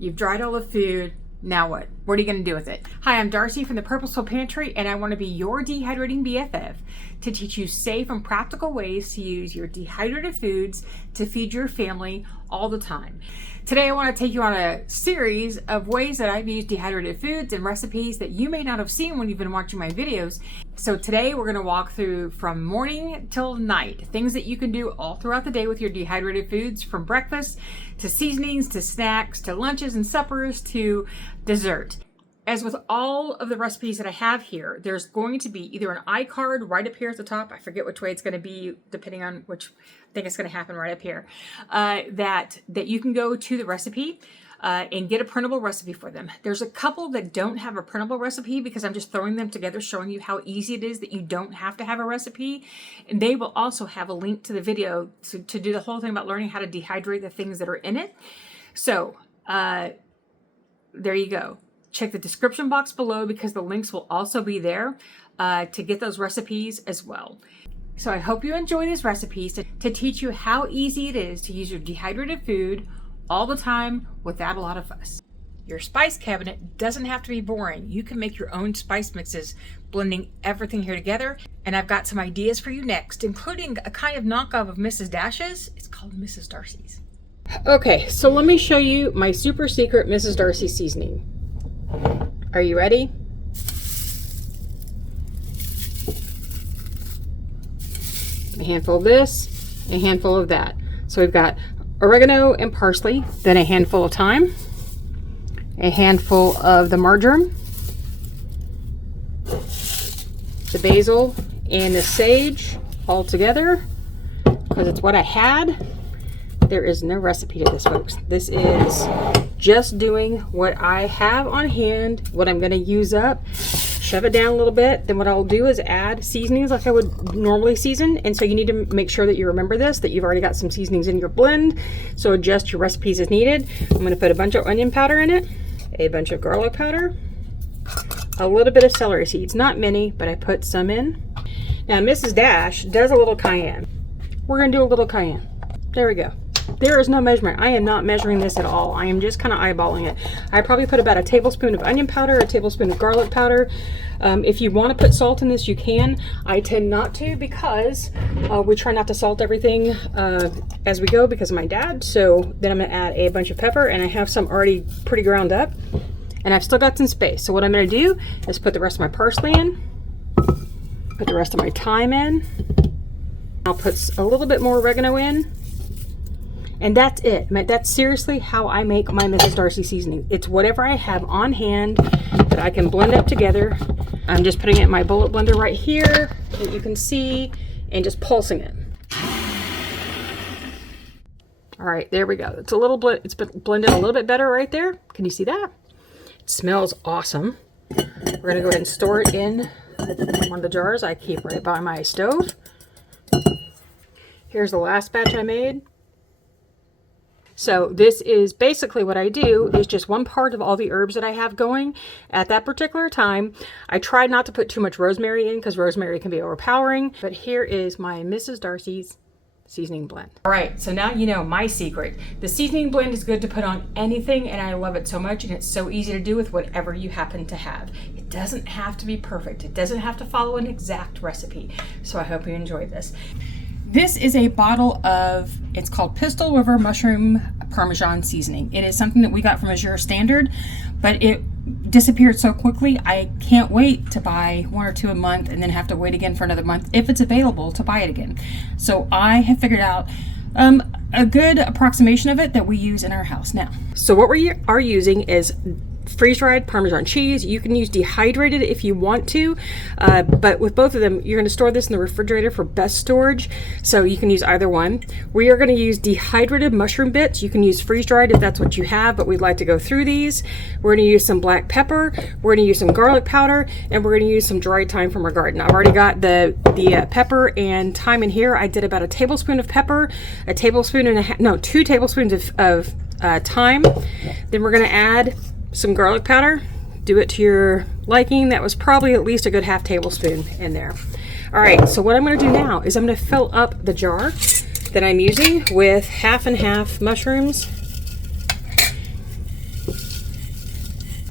You've dried all the food. Now what? What are you going to do with it? Hi, I'm Darcy from the Purposeful Pantry, and I want to be your dehydrating BFF to teach you safe and practical ways to use your dehydrated foods to feed your family all the time. Today, I want to take you on a series of ways that I've used dehydrated foods and recipes that you may not have seen when you've been watching my videos. So today, we're going to walk through from morning till night, things that you can do all throughout the day with your dehydrated foods, from breakfast to seasonings to snacks to lunches and suppers to dessert. As with all of the recipes that I have here, there's going to be either an iCard right up here at the top. I forget which way it's going to be, depending on which. I think it's going to happen right up here. That you can go to the recipe and get a printable recipe for them. There's a couple that don't have a printable recipe because I'm just throwing them together, showing you how easy it is that you don't have to have a recipe. And they will also have a link to the video to do the whole thing about learning how to dehydrate the things that are in it. So there you go. Check the description box below because the links will also be there to get those recipes as well. So I hope you enjoy these recipes to teach you how easy it is to use your dehydrated food all the time without a lot of fuss. Your spice cabinet doesn't have to be boring. You can make your own spice mixes, blending everything here together. And I've got some ideas for you next, including a kind of knockoff of Mrs. Dash's. It's called Mrs. Darcy's. Okay, so let me show you my super secret Mrs. Darcy seasoning. Are you ready? A handful of this, a handful of that. So we've got oregano and parsley, then a handful of thyme, a handful of the marjoram, the basil, and the sage all together because it's what I had. There is no recipe to this, folks. This is just doing what I have on hand, what I'm going to use up, shove it down a little bit. Then what I'll do is add seasonings like I would normally season. And so you need to make sure that you remember this, that you've already got some seasonings in your blend. So adjust your recipes as needed. I'm going to put a bunch of onion powder in it, a bunch of garlic powder, a little bit of celery seeds. Not many, but I put some in. Now Mrs. Dash does a little cayenne. We're going to do a little cayenne. There we go. There is no measurement. I am not measuring this at all. I am just kind of eyeballing it. I probably put about a tablespoon of onion powder, a tablespoon of garlic powder. If you want to put salt in this, you can. I tend not to because we try not to salt everything as we go because of my dad. So then I'm going to add a bunch of pepper, and I have some already pretty ground up. And I've still got some space. So what I'm going to do is put the rest of my parsley in, put the rest of my thyme in. I'll put a little bit more oregano in. And that's it. That's seriously how I make my Mrs. Darcy seasoning. It's whatever I have on hand that I can blend up together. I'm just putting it in my bullet blender right here that you can see and just pulsing it. All right, there we go. It's it's been blended a little bit better right there. Can you see that? It smells awesome. We're gonna go ahead and store it in one of the jars I keep right by my stove. Here's the last batch I made. So this is basically what I do is just one part of all the herbs that I have going at that particular time. I try not to put too much rosemary in because rosemary can be overpowering. But here is my Mrs. Darcy's seasoning blend. All right, so now you know my secret. The seasoning blend is good to put on anything, and I love it so much, and it's so easy to do with whatever you happen to have. It doesn't have to be perfect. It doesn't have to follow an exact recipe. So I hope you enjoyed this. This is a bottle of, it's called Pistol River Mushroom Parmesan Seasoning. It is something that we got from Azure Standard, but it disappeared so quickly. I can't wait to buy one or two a month and then have to wait again for another month if it's available to buy it again. So I have figured out a good approximation of it that we use in our house now. So what we are using is freeze-dried Parmesan cheese. You can use dehydrated if you want to, but with both of them, you're going to store this in the refrigerator for best storage, so you can use either one. We are going to use dehydrated mushroom bits. You can use freeze-dried if that's what you have, but we'd like to go through these. We're going to use some black pepper, we're going to use some garlic powder, and we're going to use some dried thyme from our garden. I've already got the pepper and thyme in here. I did about a tablespoon of pepper, a tablespoon and a half, no, 2 tablespoons of thyme. Then we're going to add some garlic powder. Do it to your liking. That was probably at least a good half tablespoon in there. All right, so what I'm going to do now is I'm going to fill up the jar that I'm using with half and half mushrooms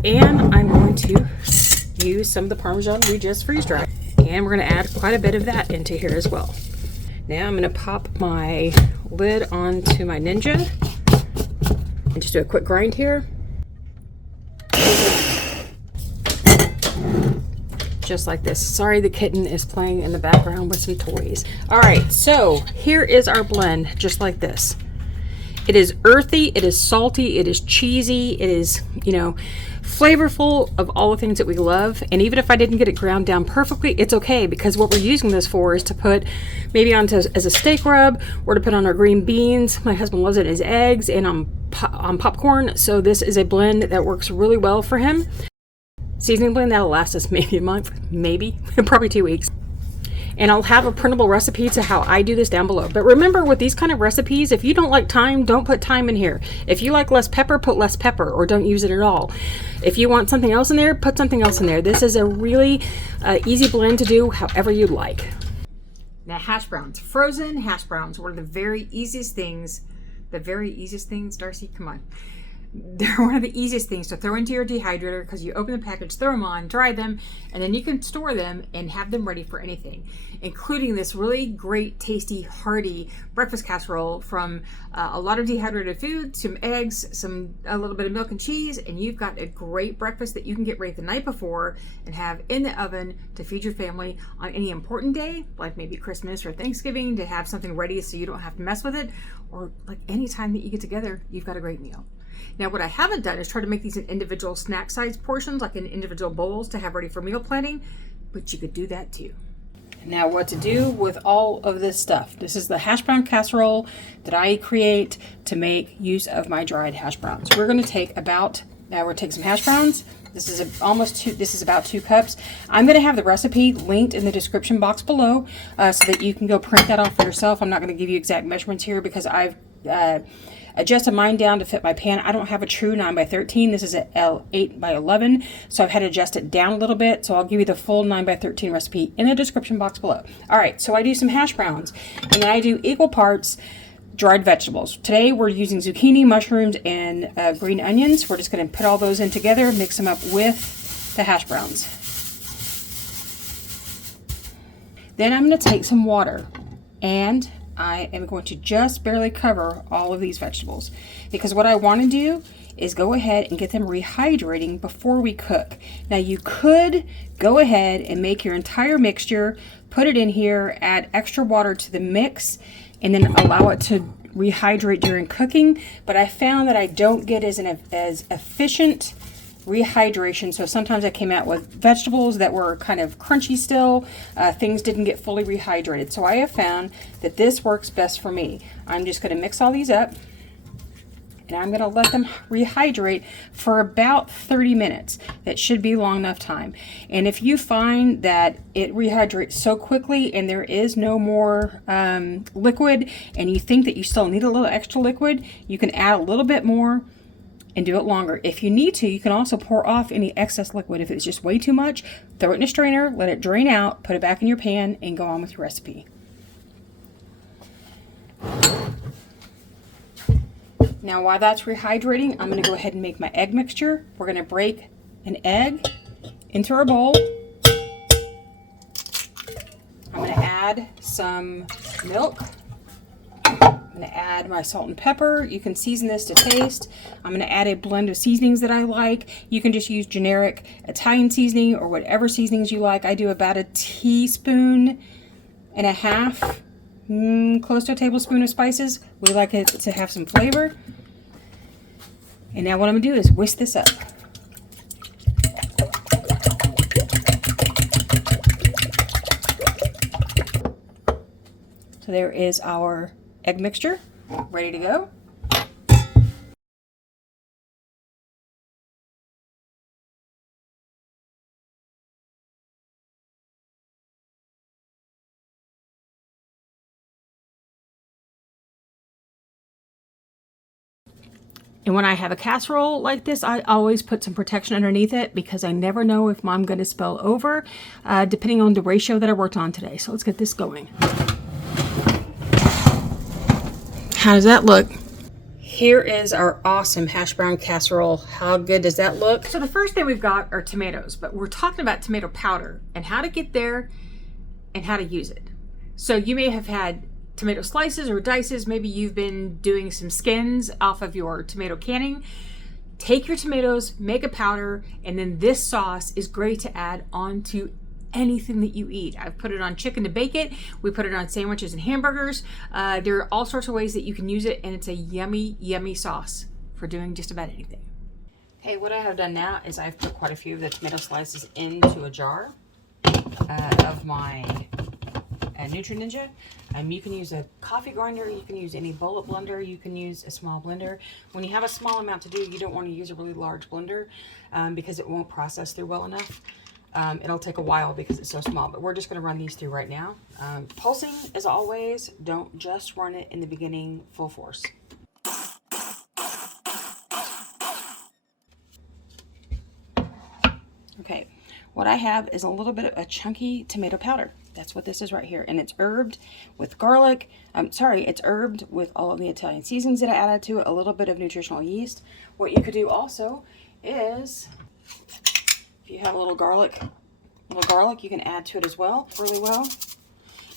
And I'm going to use some of the Parmesan we just freeze dried. And we're going to add quite a bit of that into here as well. Now I'm going to pop my lid onto my Ninja and just do a quick grind here. Just like this. Sorry, the kitten is playing in the background with some toys. All right, so here is our blend, just like this. It is earthy, it is salty, it is cheesy, it is, you know, flavorful of all the things that we love. And even if I didn't get it ground down perfectly, it's okay, because what we're using this for is to put maybe onto as a steak rub, or to put on our green beans. My husband loves it as eggs and on popcorn. So this is a blend that works really well for him. Seasoning blend that'll last us maybe a month, maybe, probably 2 weeks. And I'll have a printable recipe to how I do this down below. But remember, with these kind of recipes, if you don't like thyme, don't put thyme in here. If you like less pepper, put less pepper, or don't use it at all. If you want something else in there, put something else in there. This is a really easy blend to do however you'd like. Now, hash browns. Frozen hash browns were the very easiest things. The very easiest things, Darcy, come on. They're one of the easiest things to throw into your dehydrator, because you open the package, throw them on, dry them, and then you can store them and have them ready for anything, including this really great, tasty, hearty breakfast casserole from a lot of dehydrated food, some eggs, a little bit of milk and cheese, and you've got a great breakfast that you can get ready the night before and have in the oven to feed your family on any important day, like maybe Christmas or Thanksgiving, to have something ready so you don't have to mess with it, or like any time that you get together, you've got a great meal. Now, what I haven't done is try to make these in individual snack size portions, like in individual bowls to have ready for meal planning, but you could do that too. Now, what to do with all of this stuff. This is the hash brown casserole that I create to make use of my dried hash browns. We're going to take some hash browns. This is about 2 cups. I'm going to have the recipe linked in the description box below so that you can go print that off for yourself. I'm not going to give you exact measurements here because I've adjusted mine down to fit my pan. I don't have a true 9x13. This is an L8x11, so I've had to adjust it down a little bit. So I'll give you the full 9x13 recipe in the description box below. All right, so I do some hash browns, and then I do equal parts dried vegetables. Today we're using zucchini, mushrooms, and green onions. We're just going to put all those in together, mix them up with the hash browns. Then I'm going to take some water, and I am going to just barely cover all of these vegetables, because what I want to do is go ahead and get them rehydrating before we cook. Now, you could go ahead and make your entire mixture, put it in here, add extra water to the mix, and then allow it to rehydrate during cooking. But I found that I don't get as efficient rehydration, so sometimes I came out with vegetables that were kind of crunchy still. Things didn't get fully rehydrated, so I have found that this works best for me. I'm just going to mix all these up, and I'm going to let them rehydrate for about 30 minutes. That should be long enough time. And if you find that it rehydrates so quickly and there is no more liquid, and you think that you still need a little extra liquid, you can add a little bit more and do it longer. If you need to, you can also pour off any excess liquid. If it's just way too much, throw it in a strainer, let it drain out, put it back in your pan, and go on with your recipe. Now, while that's rehydrating, I'm going to go ahead and make my egg mixture. We're going to break an egg into our bowl. I'm going to add some milk. I'm going to add my salt and pepper. You can season this to taste. I'm going to add a blend of seasonings that I like. You can just use generic Italian seasoning or whatever seasonings you like. I do about 1.5 teaspoons, close to a tablespoon of spices. We like it to have some flavor. And now what I'm going to do is whisk this up. So there is our egg mixture, ready to go. And when I have a casserole like this, I always put some protection underneath it, because I never know if I'm going to spill over, depending on the ratio that I worked on today. So let's get this going. How does that look? Here is our awesome hash brown casserole. How good does that look? So the first thing we've got are tomatoes, but we're talking about tomato powder and how to get there and how to use it. So you may have had tomato slices or dices. Maybe you've been doing some skins off of your tomato canning. Take your tomatoes, make a powder, and then this sauce is great to add onto anything that you eat. I've put it on chicken to bake it. We put it on sandwiches and hamburgers. There are all sorts of ways that you can use it, and it's a yummy, yummy sauce for doing just about anything. Okay, what I have done now is I've put quite a few of the tomato slices into a jar of my Nutri-Ninja. You can use a coffee grinder, you can use any bullet blender, you can use a small blender. When you have a small amount to do, you don't want to use a really large blender because it won't process through well enough. It'll take a while because it's so small, but we're just going to run these through right now. Pulsing, as always, don't just run it in the beginning full force. Okay, what I have is a little bit of a chunky tomato powder. That's what this is right here. And it's herbed with garlic. It's herbed with all of the Italian seasonings that I added to it, a little bit of nutritional yeast. What you could do also is, if you have a little garlic, you can add to it as well, really well.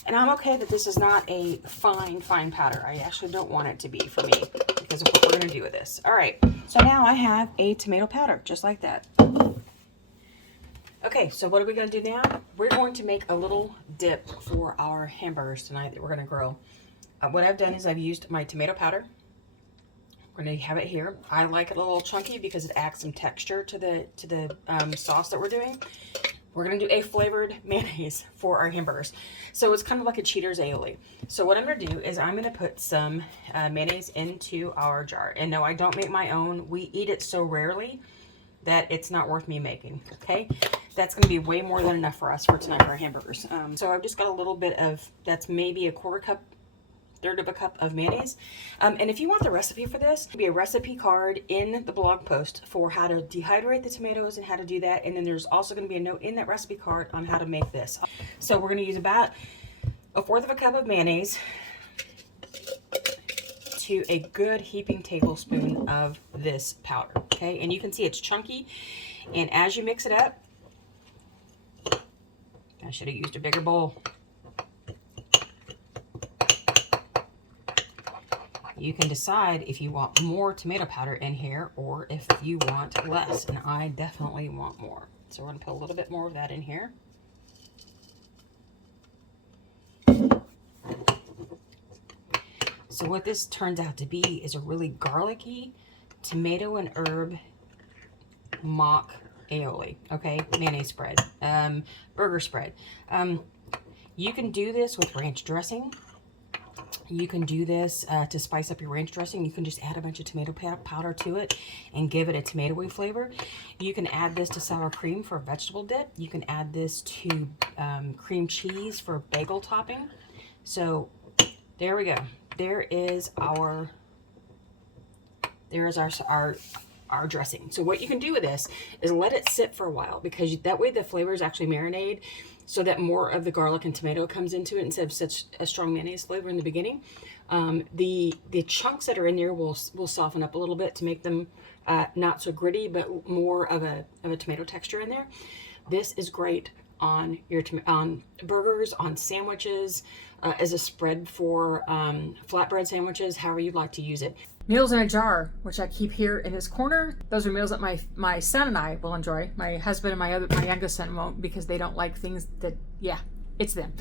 And I'm okay that this is not a fine powder. I actually don't want it to be for me because of what we're gonna do with this. All right, so now I have a tomato powder, just like that. Okay, so what are we going to do now? We're going to make a little dip for our hamburgers tonight that we're going to grill. What I've done is I've used my tomato powder. We're going to have it here. I like it a little chunky because it adds some texture to the sauce that we're doing. We're going to do a flavored mayonnaise for our hamburgers. So it's kind of like a Cheetos aioli. So what I'm going to do is I'm going to put some mayonnaise into our jar. And no, I don't make my own. We eat it so rarely that it's not worth me making, okay? That's gonna be way more than enough for us for tonight for our hamburgers. So I've just got a little bit of, that's maybe a third of a cup of mayonnaise. And if you want the recipe for this, there'll be a recipe card in the blog post for how to dehydrate the tomatoes and how to do that. And then there's also gonna be a note in that recipe card on how to make this. So we're gonna use about a fourth of a cup of mayonnaise to a good heaping tablespoon of this powder, okay? And you can see it's chunky, and as you mix it up, I should have used a bigger bowl. You can decide if you want more tomato powder in here or if you want less, and I definitely want more. So we're gonna put a little bit more of that in here. So what this turns out to be is a really garlicky tomato and herb mock aioli, okay? Mayonnaise spread, burger spread. You can do this with ranch dressing. You can do this to spice up your ranch dressing. You can just add a bunch of tomato powder to it and give it a tomatoey flavor. You can add this to sour cream for a vegetable dip. You can add this to cream cheese for bagel topping. So there we go. There is our dressing. So what you can do with this is let it sit for a while, because that way the flavors actually marinate so that more of the garlic and tomato comes into it instead of such a strong mayonnaise flavor in the beginning. The chunks that are in there will soften up a little bit to make them not so gritty, but more of a tomato texture in there. This is great on your burgers, on sandwiches, as a spread for flatbread sandwiches, however you'd like to use it. Meals in a jar, which I keep here in this corner. Those are meals that my son and I will enjoy. My husband and my youngest son won't, because they don't like things that, yeah, it's them.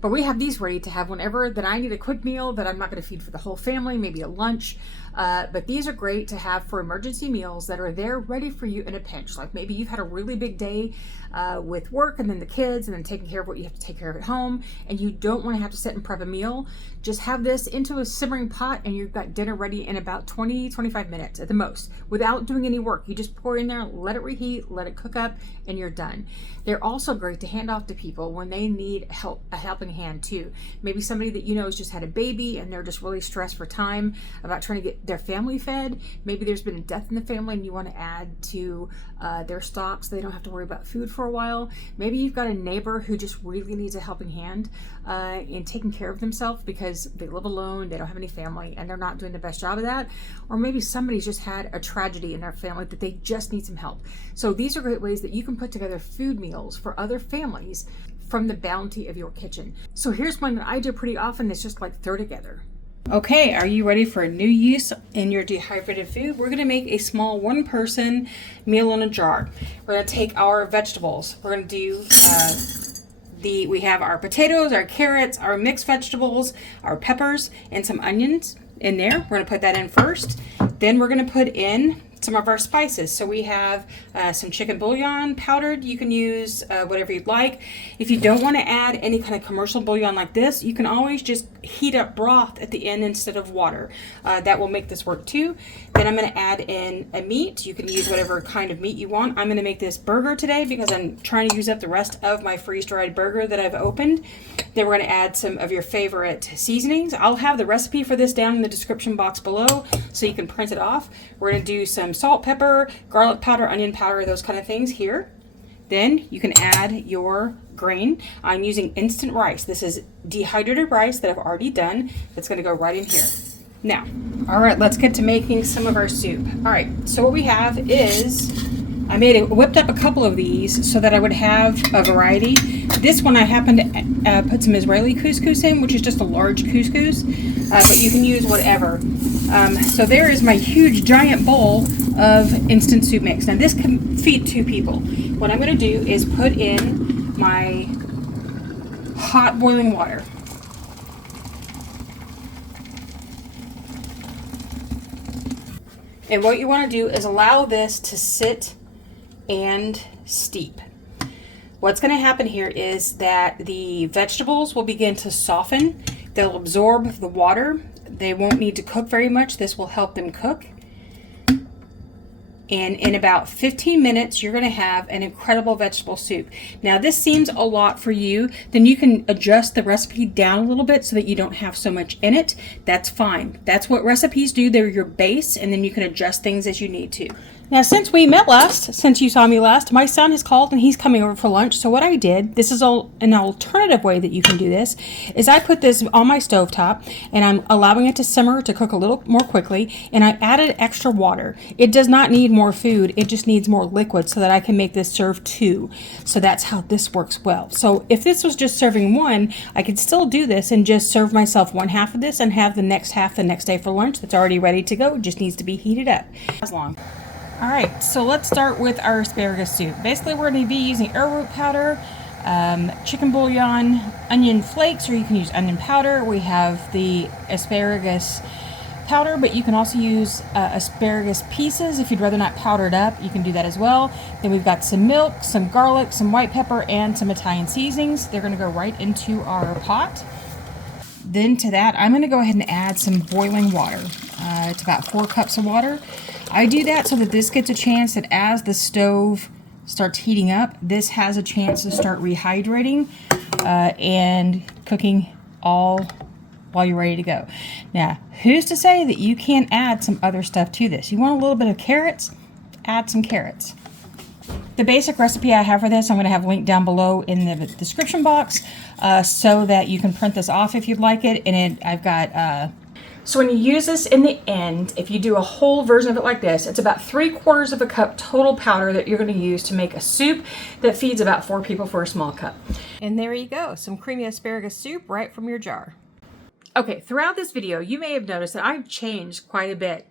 But we have these ready to have whenever that I need a quick meal that I'm not going to feed for the whole family, maybe a lunch. But these are great to have for emergency meals that are there ready for you in a pinch. Like maybe you've had a really big day with work and then the kids and then taking care of what you have to take care of at home, and you don't want to have to sit and prep a meal. Just have this into a simmering pot and you've got dinner ready in about 20-25 minutes at the most, without doing any work. You just pour in there, let it reheat, let it cook up, and you're done. They're also great to hand off to people when they need a helping hand too. Maybe somebody that you know has just had a baby and they're just really stressed for time about trying to get their family fed. Maybe there's been a death in the family and you want to add to their stock so they don't have to worry about food for a while. Maybe you've got a neighbor who just really needs a helping hand in taking care of themselves because they live alone, they don't have any family, and they're not doing the best job of that. Or maybe somebody's just had a tragedy in their family that they just need some help. So these are great ways that you can put together food meals for other families from the bounty of your kitchen. So here's one that I do pretty often that's just like throw together. Okay, are you ready for a new use in your dehydrated food? We're gonna make a small one-person meal in a jar. We're gonna take our vegetables. We're gonna do, we have our potatoes, our carrots, our mixed vegetables, our peppers, and some onions in there. We're gonna put that in first. Then we're gonna put in some of our spices. So we have some chicken bouillon powdered. You can use whatever you'd like. If you don't want to add any kind of commercial bouillon like this, you can always just heat up broth at the end instead of water. That will make this work too. Then I'm going to add in a meat. You can use whatever kind of meat you want. I'm going to make this burger today because I'm trying to use up the rest of my freeze-dried burger that I've opened. Then we're going to add some of your favorite seasonings. I'll have the recipe for this down in the description box below so you can print it off. We're going to do some salt, pepper, garlic powder, onion powder, those kind of things here. Then you can add your grain. I'm using instant rice. This is dehydrated rice that I've already done. That's going to go right in here. Now, all right, let's get to making some of our soup. All right, so what we have is, I whipped up a couple of these so that I would have a variety. This one I happened to put some Israeli couscous in, which is just a large couscous, but you can use whatever. So there is my huge giant bowl of instant soup mix. Now this can feed 2 people. What I'm going to do is put in my hot boiling water. And what you want to do is allow this to sit and steep. What's going to happen here is that the vegetables will begin to soften. They'll absorb the water. They won't need to cook very much. This will help them cook. And in about 15 minutes, you're going to have an incredible vegetable soup. Now, this seems a lot for you. Then you can adjust the recipe down a little bit so that you don't have so much in it. That's fine. That's what recipes do. They're your base, and then you can adjust things as you need to. Now, since we met last, since you saw me last, my son has called and he's coming over for lunch. So what I did, this is an alternative way that you can do this, is I put this on my stovetop and I'm allowing it to simmer to cook a little more quickly, and I added extra water. It does not need more food, it just needs more liquid so that I can make this serve 2. So that's how this works well. So if this was just serving 1, I could still do this and just serve myself 1/2 of this and have the next half the next day for lunch. That's already ready to go. It just needs to be heated up. As long. All right, so let's start with our asparagus soup. Basically, we're going to be using arrowroot powder, chicken bouillon, onion flakes, or you can use onion powder. We have the asparagus powder, but you can also use asparagus pieces. If you'd rather not powder it up, you can do that as well. Then we've got some milk, some garlic, some white pepper, and some Italian seasonings. They're going to go right into our pot. Then to that, I'm going to go ahead and add some boiling water. It's about 4 cups of water. I do that so that this gets a chance that as the stove starts heating up, this has a chance to start rehydrating and cooking all while you're ready to go. Now, who's to say that you can't add some other stuff to this? You want a little bit of carrots? Add some carrots. The basic recipe I have for this, I'm going to have linked down below in the description box so that you can print this off if you'd like it. And I've got... So when you use this in the end, if you do a whole version of it like this, it's about 3/4 of a cup total powder that you're going to use to make a soup that feeds about 4 people for a small cup. And there you go, some creamy asparagus soup right from your jar. Okay, throughout this video, you may have noticed that I've changed quite a bit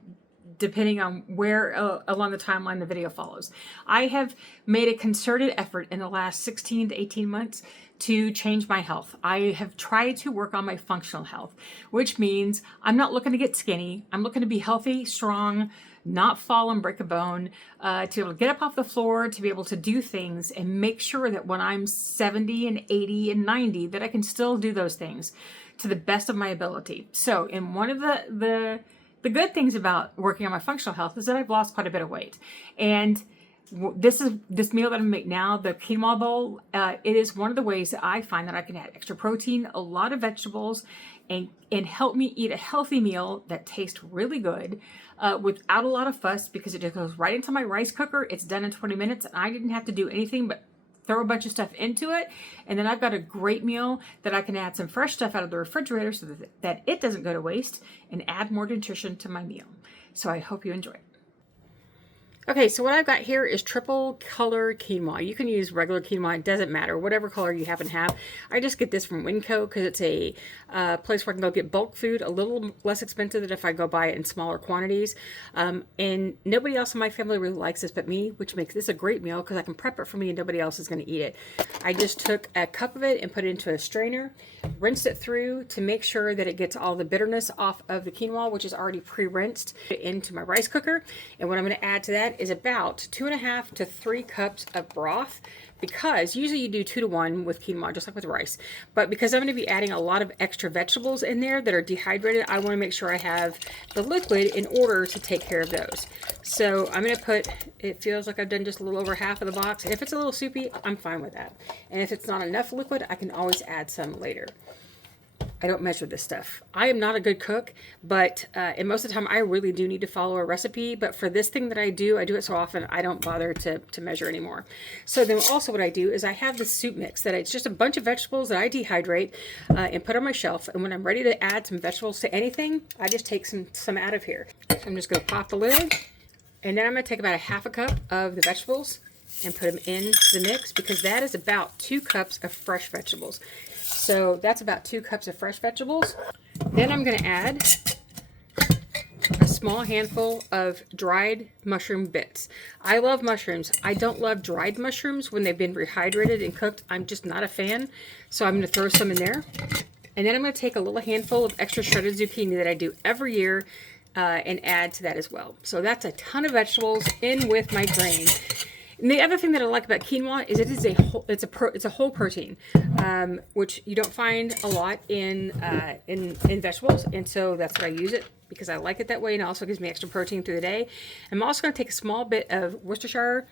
depending on where along the timeline the video follows. I have made a concerted effort in the last 16 to 18 months to change my health. I have tried to work on my functional health, which means I'm not looking to get skinny. I'm looking to be healthy, strong, not fall and break a bone, to be able to get up off the floor, to be able to do things and make sure that when I'm 70 and 80 and 90, that I can still do those things to the best of my ability. So in one of the good things about working on my functional health is that I've lost quite a bit of weight. And this meal that I'm gonna make now, the Quinoa Bowl. It is one of the ways that I find that I can add extra protein, a lot of vegetables, and help me eat a healthy meal that tastes really good without a lot of fuss, because it just goes right into my rice cooker. It's done in 20 minutes, and I didn't have to do anything but throw a bunch of stuff into it, and then I've got a great meal that I can add some fresh stuff out of the refrigerator so that it doesn't go to waste, and add more nutrition to my meal. So I hope you enjoy it. Okay, so what I've got here is triple color quinoa. You can use regular quinoa, it doesn't matter, whatever color you happen to have. I just get this from Winco because it's a place where I can go get bulk food, a little less expensive than if I go buy it in smaller quantities. And nobody else in my family really likes this but me, which makes this a great meal because I can prep it for me and nobody else is going to eat it. I just took a cup of it and put it into a strainer, rinsed it through to make sure that it gets all the bitterness off of the quinoa, which is already pre-rinsed, into my rice cooker. And what I'm going to add to that is about 2.5 to 3 cups of broth, because usually you do 2 to 1 with quinoa, just like with rice. But because I'm going to be adding a lot of extra vegetables in there that are dehydrated, I want to make sure I have the liquid in order to take care of those. So I'm going to put, it feels like I've done just a little over half of the box. And if it's a little soupy, I'm fine with that. And if it's not enough liquid, I can always add some later. I don't measure this stuff. I am not a good cook, but and most of the time I really do need to follow a recipe. But for this thing that I do it so often I don't bother to measure anymore. So then also what I do is I have this soup mix that it's just a bunch of vegetables that I dehydrate and put on my shelf. And when I'm ready to add some vegetables to anything, I just take some out of here. So I'm just going to pop the lid, and then I'm going to take about a half a cup of the vegetables and put them into the mix, because that is about 2 cups of fresh vegetables. So that's about 2 cups of fresh vegetables. Then I'm going to add a small handful of dried mushroom bits. I love mushrooms. I don't love dried mushrooms when they've been rehydrated and cooked. I'm just not a fan. So I'm going to throw some in there. And then I'm going to take a little handful of extra shredded zucchini that I do every year and add to that as well. So that's a ton of vegetables in with my grain. And the other thing that I like about quinoa is it's a whole protein, which you don't find a lot in vegetables, and so that's what I use it, because I like it that way, and it also gives me extra protein through the day. I'm also going to take a small bit of Worcestershire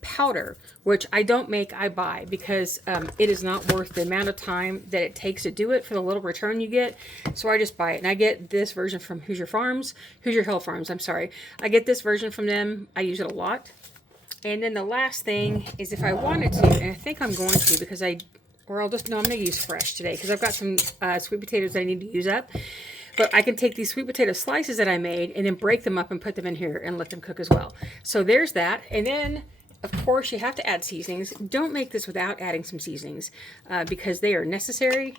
powder, which I don't make, I buy, because it is not worth the amount of time that it takes to do it for the little return you get. So I just buy it, and I get this version from Hoosier Hill Farms. I'm sorry, I get this version from them. I use it a lot. And then the last thing is, if I wanted to, and I think I'm going to, because I'm going to use fresh today, because I've got some sweet potatoes that I need to use up. But I can take these sweet potato slices that I made and then break them up and put them in here and let them cook as well. So there's that. And then, of course, you have to add seasonings. Don't make this without adding some seasonings, because they are necessary.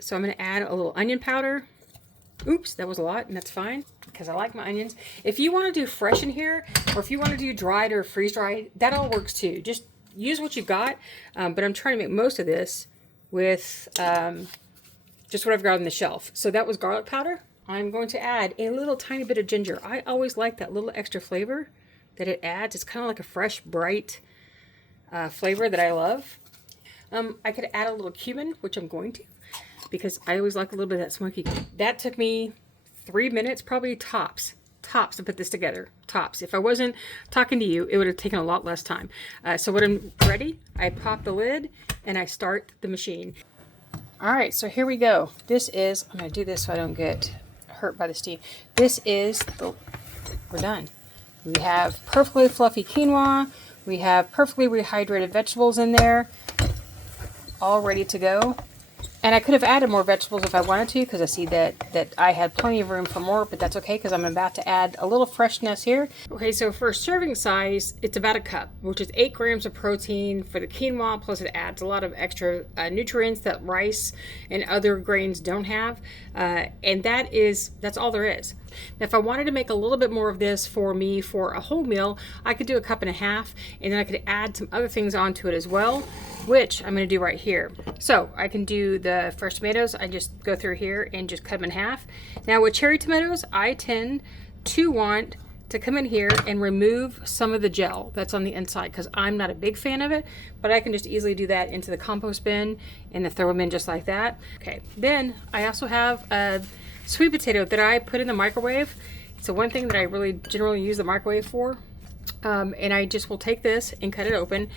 So I'm going to add a little onion powder. Oops, that was a lot, and that's fine, because I like my onions. If you want to do fresh in here, or if you want to do dried or freeze-dried, that all works too. Just use what you've got, but I'm trying to make most of this with just what I've got on the shelf. So that was garlic powder. I'm going to add a little tiny bit of ginger. I always like that little extra flavor that it adds. It's kind of like a fresh, bright flavor that I love. I could add a little cumin, which I'm going to, because I always like a little bit of that smoky. That took me 3 minutes, probably tops to put this together. Tops. If I wasn't talking to you, it would have taken a lot less time. So when I'm ready, I pop the lid and I start the machine. All right, so here we go. This is, I'm going to do this so I don't get hurt by the steam. We're done. We have perfectly fluffy quinoa. We have perfectly rehydrated vegetables in there, all ready to go. And I could have added more vegetables if I wanted to, because I see that I had plenty of room for more, but that's okay, because I'm about to add a little freshness here. Okay, so for serving size, it's about a cup, which is 8 grams of protein for the quinoa, plus it adds a lot of extra nutrients that rice and other grains don't have. And that's all there is. Now, if I wanted to make a little bit more of this for me for a whole meal, I could do a cup and a half, and then I could add some other things onto it as well, which I'm going to do right here. So I can do the fresh tomatoes. I just go through here and just cut them in half. Now with cherry tomatoes, I tend to want to come in here and remove some of the gel that's on the inside, because I'm not a big fan of it, but I can just easily do that into the compost bin and then throw them in just like that. Okay, then I also have a sweet potato that I put in the microwave. It's the one thing that I really generally use the microwave for. And I just will take this and cut it open,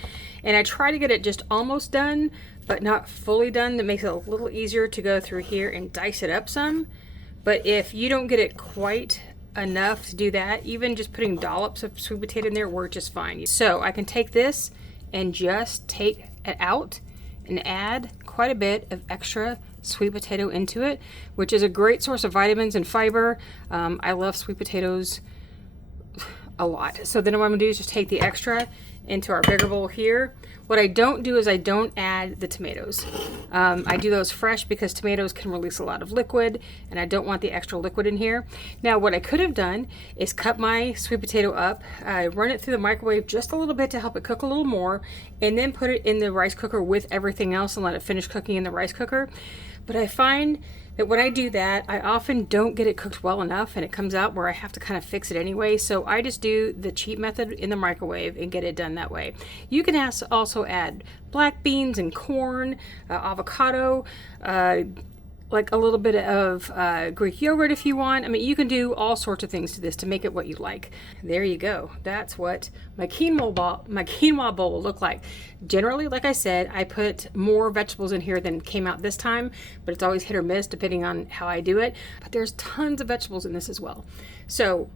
and I try to get it just almost done, but not fully done. That makes it a little easier to go through here and dice it up some. But if you don't get it quite enough to do that, even just putting dollops of sweet potato in there works just fine. So I can take this and just take it out and add quite a bit of extra sweet potato into it, which is a great source of vitamins and fiber. I love sweet potatoes a lot. So then what I'm gonna do is just take the extra into our bigger bowl here. What I don't do is I don't add the tomatoes. I do those fresh because tomatoes can release a lot of liquid, and I don't want the extra liquid in here. Now what I could have done is cut my sweet potato up, run it through the microwave just a little bit to help it cook a little more, and then put it in the rice cooker with everything else and let it finish cooking in the rice cooker. But I find that when I do that, I often don't get it cooked well enough, and it comes out where I have to kind of fix it anyway. So I just do the cheap method in the microwave and get it done that way. You can also add black beans and corn, avocado, like a little bit of Greek yogurt if you want. I mean, you can do all sorts of things to this to make it what you like. There you go. That's what my quinoa bowl will look like. Generally, like I said, I put more vegetables in here than came out this time, but it's always hit or miss depending on how I do it. But there's tons of vegetables in this as well. So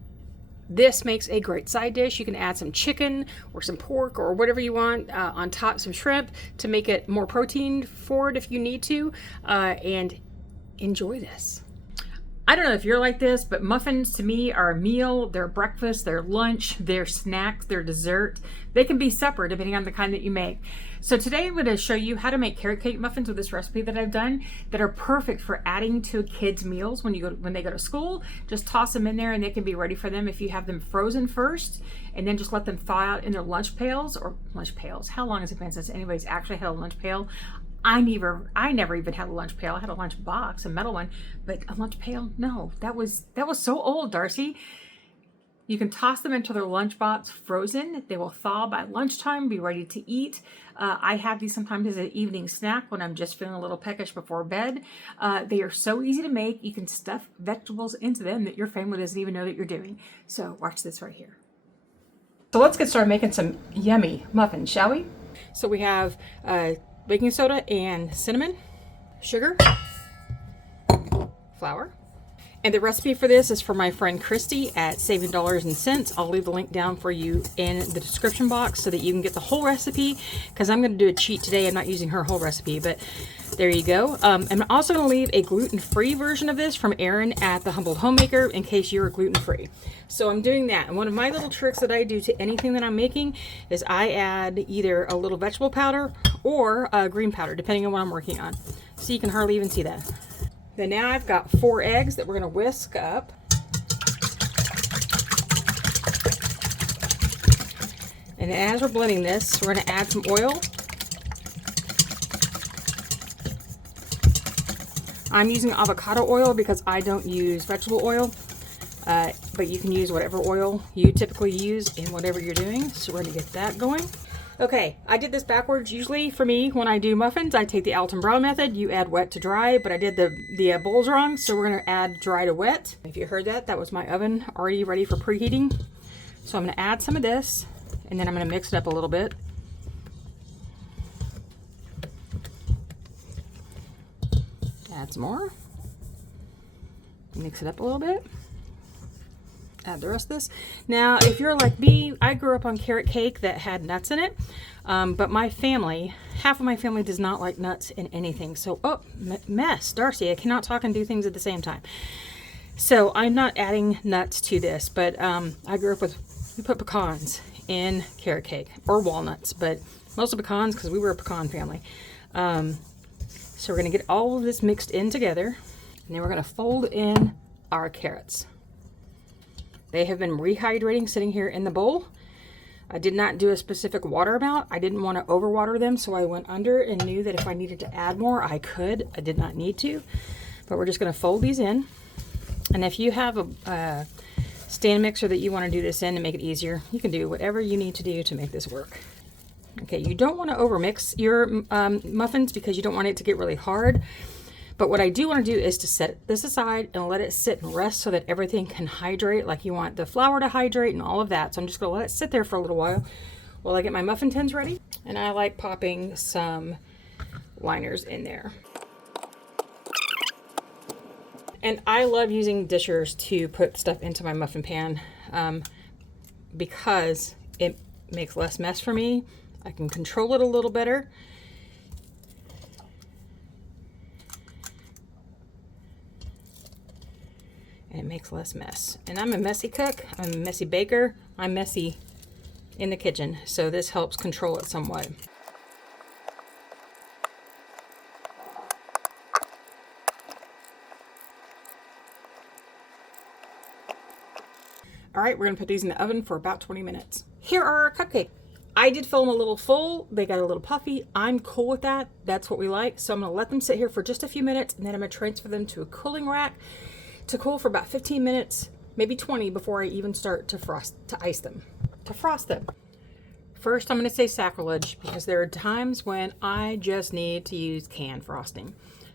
this makes a great side dish. You can add some chicken or some pork or whatever you want on top, some shrimp to make it more protein forward if you need to, and enjoy this. I don't know if you're like this, but muffins to me are a meal. They're breakfast, they're lunch, they're snacks, they're dessert. They can be supper depending on the kind that you make. So today I'm going to show you how to make carrot cake muffins with this recipe that I've done that are perfect for adding to kids' meals when they go to school. Just toss them in there and they can be ready for them if you have them frozen first, and then just let them thaw out in their lunch pails or lunch pails. How long has it been since anybody's actually had a lunch pail? I never even had a lunch pail. I had a lunch box, a metal one, but a lunch pail, no. That was so old, Darcy. You can toss them into their lunchbox frozen. They will thaw by lunchtime, be ready to eat. I have these sometimes as an evening snack when I'm just feeling a little peckish before bed. They are so easy to make. You can stuff vegetables into them that your family doesn't even know that you're doing. So watch this right here. So let's get started making some yummy muffins, shall we? So we have baking soda and cinnamon, sugar, flour. And the recipe for this is from my friend Christy at Saving Dollars and Cents. I'll leave the link down for you in the description box so that you can get the whole recipe, because I'm going to do a cheat today. I'm not using her whole recipe, but there you go. I'm also going to leave a gluten-free version of this from Erin at the Humbled Homemaker in case you're gluten-free. So I'm doing that. And one of my little tricks that I do to anything that I'm making is I add either a little vegetable powder or green powder, depending on what I'm working on. So you can hardly even see that. Then now I've got 4 eggs that we're going to whisk up. And as we're blending this, we're going to add some oil. I'm using avocado oil because I don't use vegetable oil, but you can use whatever oil you typically use in whatever you're doing. So we're going to get that going. Okay, I did this backwards. Usually for me, when I do muffins, I take the Alton Brown method. You add wet to dry, but I did the bowls wrong, so we're going to add dry to wet. If you heard that, that was my oven already ready for preheating. So I'm going to add some of this, and then I'm going to mix it up a little bit. Add some more. Mix it up a little bit. Add the rest of this. Now, if you're like me, I grew up on carrot cake that had nuts in it, but my family, half of my family does not like nuts in anything. So, mess, Darcy, I cannot talk and do things at the same time. So I'm not adding nuts to this, but I grew up with, we put pecans in carrot cake, or walnuts, but mostly pecans because we were a pecan family. So we're going to get all of this mixed in together, and then we're going to fold in our carrots. They have been rehydrating sitting here in the bowl. I did not do a specific water amount. I didn't want to overwater them, so I went under and knew that if I needed to add more, I could. I did not need to, but we're just going to fold these in. And if you have a stand mixer that you want to do this in to make it easier, you can do whatever you need to do to make this work. Okay, you don't want to overmix your muffins because you don't want it to get really hard. But what I do want to do is to set this aside and let it sit and rest so that everything can hydrate. Like you want the flour to hydrate and all of that. So I'm just going to let it sit there for a little while I get my muffin tins ready. And I like popping some liners in there. And I love using dishers to put stuff into my muffin pan because it makes less mess for me. I can control it a little better. And it makes less mess. And I'm a messy cook, I'm a messy baker, I'm messy in the kitchen, so this helps control it somewhat. All right, we're gonna put these in the oven for about 20 minutes. Here are our cupcakes. I did fill them a little full. They got a little puffy. I'm cool with that. That's what we like. So I'm gonna let them sit here for just a few minutes, and then I'm gonna transfer them to a cooling rack to cool for about 15 minutes, maybe 20 before I even start to frost them. First, I'm gonna say sacrilege because there are times when I just need to use canned frosting.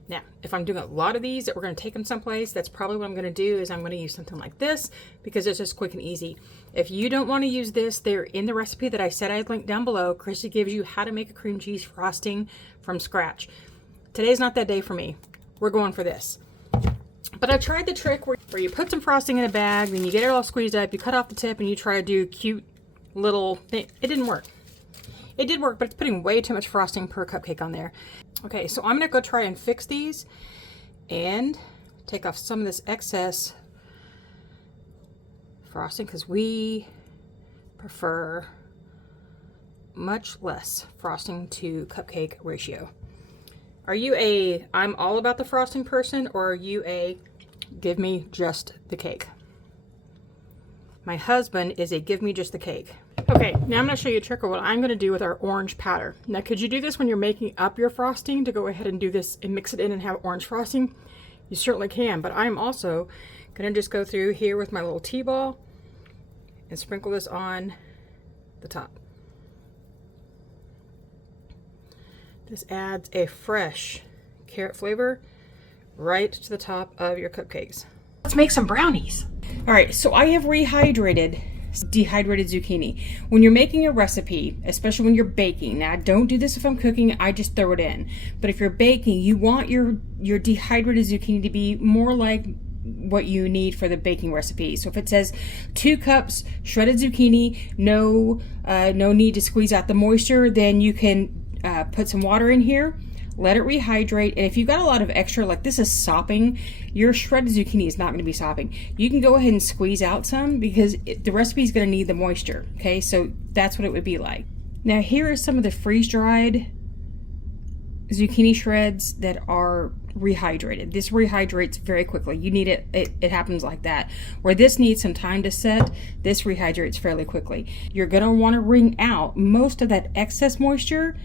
Now, if I'm doing a lot of these that we're going to take them someplace, that's probably what I'm going to do is I'm going to use something like this because it's just quick and easy. If you don't want to use this, they're in the recipe that I said I'd link down below. Chrissy gives you how to make a cream cheese frosting from scratch. Today's not that day for me. We're going for this. But I tried the trick where you put some frosting in a bag, then you get it all squeezed up, you cut off the tip, and you try to do cute little thing. It didn't work. It did work, but it's putting way too much frosting per cupcake on there. Okay, so I'm gonna go try and fix these and take off some of this excess frosting because we prefer much less frosting to cupcake ratio. Are you a I'm all about the frosting person, or are you a give me just the cake? My husband is a give me just the cake. Okay, now I'm going to show you a trick of what I'm going to do with our orange powder. Now, could you do this when you're making up your frosting to go ahead and do this and mix it in and have orange frosting? You certainly can, but I'm also going to just go through here with my little T-ball and sprinkle this on the top. This adds a fresh carrot flavor right to the top of your cupcakes. Let's make some brownies. All right, so I have rehydrated dehydrated zucchini. When you're making a recipe, especially when you're baking, now I don't do this if I'm cooking, I just throw it in. But if you're baking, you want your dehydrated zucchini to be more like what you need for the baking recipe. So if it says 2 cups shredded zucchini, no need to squeeze out the moisture, then you can put some water in here, let it rehydrate, and if you've got a lot of extra, like this is sopping, your shredded zucchini is not going to be sopping. You can go ahead and squeeze out some because the recipe is going to need the moisture, okay? So that's what it would be like. Now here are some of the freeze-dried zucchini shreds that are rehydrated. This rehydrates very quickly. You need it happens like that. Where this needs some time to set, this rehydrates fairly quickly. You're going to want to wring out most of that excess moisture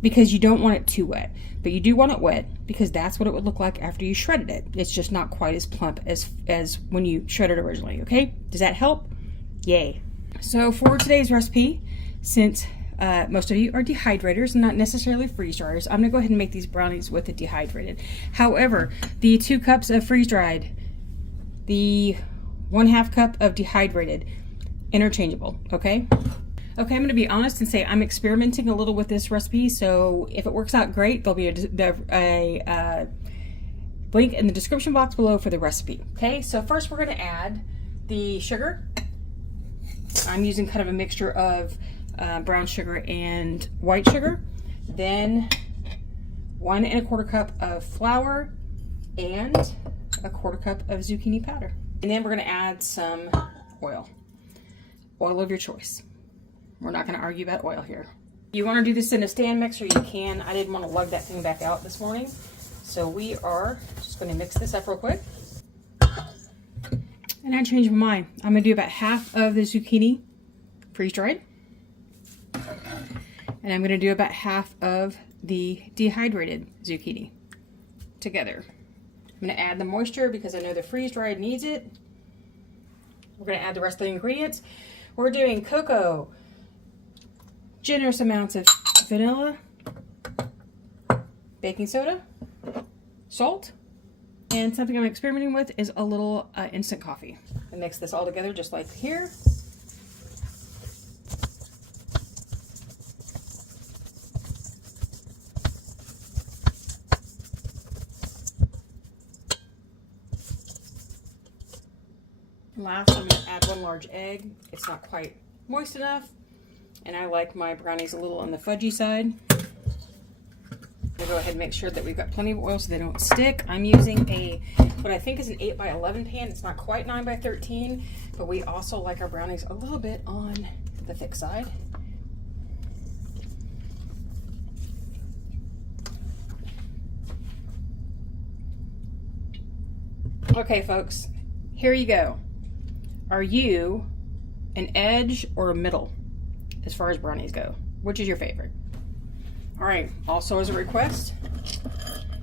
because you don't want it too wet, but you do want it wet because that's what it would look like after you shredded it. It's just not quite as plump as when you shredded originally, okay? Does that help? Yay. So for today's recipe, since most of you are dehydrators and not necessarily freeze dryers, I'm gonna go ahead and make these brownies with the dehydrated. However, the 2 cups of freeze dried, the 1/2 cup of dehydrated, interchangeable, okay? Okay, I'm going to be honest and say I'm experimenting a little with this recipe, so if it works out great, there'll be a link in the description box below for the recipe. Okay, so first we're going to add the sugar. I'm using kind of a mixture of brown sugar and white sugar. Then 1 1/4 cup of flour and 1/4 cup of zucchini powder. And then we're going to add some oil. Oil of your choice. We're not going to argue about oil here. You want to do this in a stand mixer, you can. I didn't want to lug that thing back out this morning. So we are just going to mix this up real quick. And I changed my mind. I'm going to do about half of the zucchini freeze-dried. And I'm going to do about half of the dehydrated zucchini together. I'm going to add the moisture because I know the freeze-dried needs it. We're going to add the rest of the ingredients. We're doing cocoa, generous amounts of vanilla, baking soda, salt, and something I'm experimenting with is a little instant coffee. I mix this all together just like here. Last, I'm going to add 1 large egg. It's not quite moist enough, and I like my brownies a little on the fudgy side. I'm going to go ahead and make sure that we've got plenty of oil so they don't stick. I'm using what I think is an 8 by 11 pan. It's not quite 9 by 13, but we also like our brownies a little bit on the thick side. Okay, folks, here you go. Are you an edge or a middle as far as brownies go? Which is your favorite? All right, also as a request,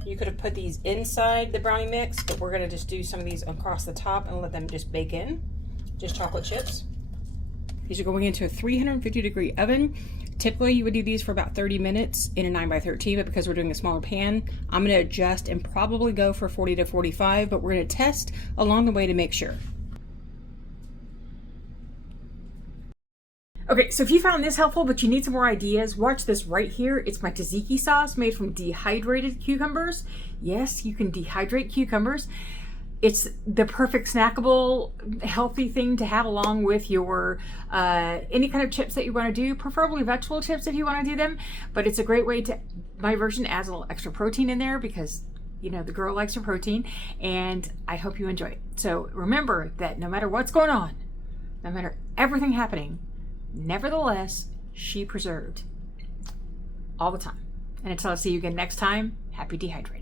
you could have put these inside the brownie mix, but we're gonna just do some of these across the top and let them just bake in, just chocolate chips. These are going into a 350-degree oven. Typically you would do these for about 30 minutes in a 9 by 13, but because we're doing a smaller pan, I'm gonna adjust and probably go for 40 to 45, but we're gonna test along the way to make sure. Okay, so if you found this helpful but you need some more ideas, watch this right here. It's my tzatziki sauce made from dehydrated cucumbers. Yes, you can dehydrate cucumbers. It's the perfect snackable, healthy thing to have along with your any kind of chips that you want to do, preferably vegetable chips if you want to do them. But it's a great way to, my version adds a little extra protein in there because, you know, the girl likes her protein, and I hope you enjoy it. So remember that no matter what's going on, no matter everything happening, nevertheless, she preserved all the time. And until I see you again next time, happy dehydrating.